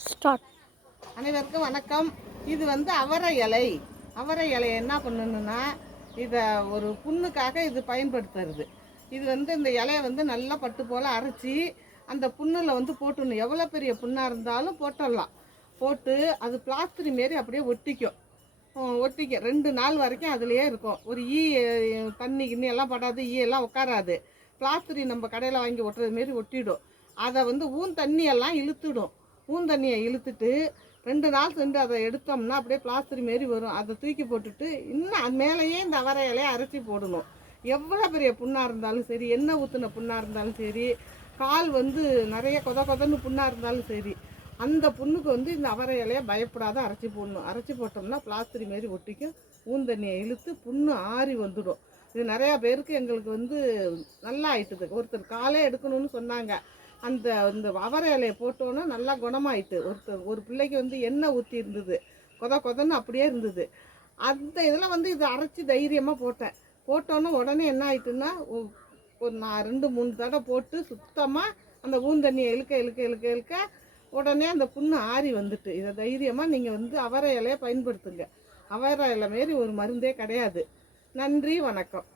Start. அனைவருக்கும் வணக்கம். இது வந்து அவரை இலை. அவரை இலையை என்ன பண்ணணும்னா, இதை ஒரு புண்ணுக்காக இது பயன்படுத்துறது. இது வந்து இந்த இலையை வந்து நல்லா பட்டு போல் அரைச்சி அந்த புண்ணில் வந்து போட்டுடணும். எவ்வளோ பெரிய புண்ணாக இருந்தாலும் போட்டுடலாம். போட்டு அது பிளாஸ்டரி மாரி அப்படியே ஒட்டிக்கும். 2 நாள் வரைக்கும் அதுலேயே இருக்கும். ஒரு தண்ணி கிண்ணி எல்லாம் படாது, எல்லாம் உட்காராது. பிளாஸ்டரி நம்ம கடையில் வாங்கி ஒட்டுறது மாரி ஒட்டிடும். அதை வந்து தண்ணியெல்லாம் இழுத்துடும். தண்ணியை இழுத்துட்டு 2 நாள் சென்று அதை எடுத்தோம்னா அப்படியே பிளாஸ்டரி மாரி வரும். அதை தூக்கி போட்டுட்டு இன்னும் அது மேலேயே இந்த அவரை இலையை அரைச்சி போடணும். எவ்வளோ பெரிய புண்ணாக இருந்தாலும் சரி, எண்ணெய் ஊற்றின புண்ணாக இருந்தாலும் சரி, கால் வந்து நிறைய கொதன்னு புண்ணாக இருந்தாலும் சரி, அந்த புண்ணுக்கு வந்து இந்த அவரை இலையை பயப்படாத அரைச்சி போடணும். அரைச்சி போட்டோம்னா பிளாஸ்டரி மாரி ஒட்டிக்கும். தண்ணியை இழுத்து புண்ணு ஆறி வந்துடும். இது நிறையா பேருக்கு எங்களுக்கு வந்து நல்லா ஆயிட்டுது. ஒருத்தர் காலே எடுக்கணும்னு சொன்னாங்க. இந்த அவரை இலையை போட்டோன்னா நல்லா குணமாயிட்டு. ஒரு பிள்ளைக்கு வந்து எண்ணெய் ஊற்றி இருந்தது, கொதன்னு அப்படியே இருந்தது. அந்த இதில் வந்து இதை அரைச்சி தைரியமாக போட்டோன்னே உடனே என்ன ஆயிட்டுன்னா, ஒரு 2-3 தடவை போட்டு சுத்தமாக அந்த தண்ணியை இழுக்க உடனே அந்த புண்ணு ஆறி வந்துட்டு. இதை தைரியமாக நீங்கள் வந்து அவரை இலையை பயன்படுத்துங்க. அவரை இலை மாரி ஒரு மருந்தே கிடையாது. நன்றி, வணக்கம்.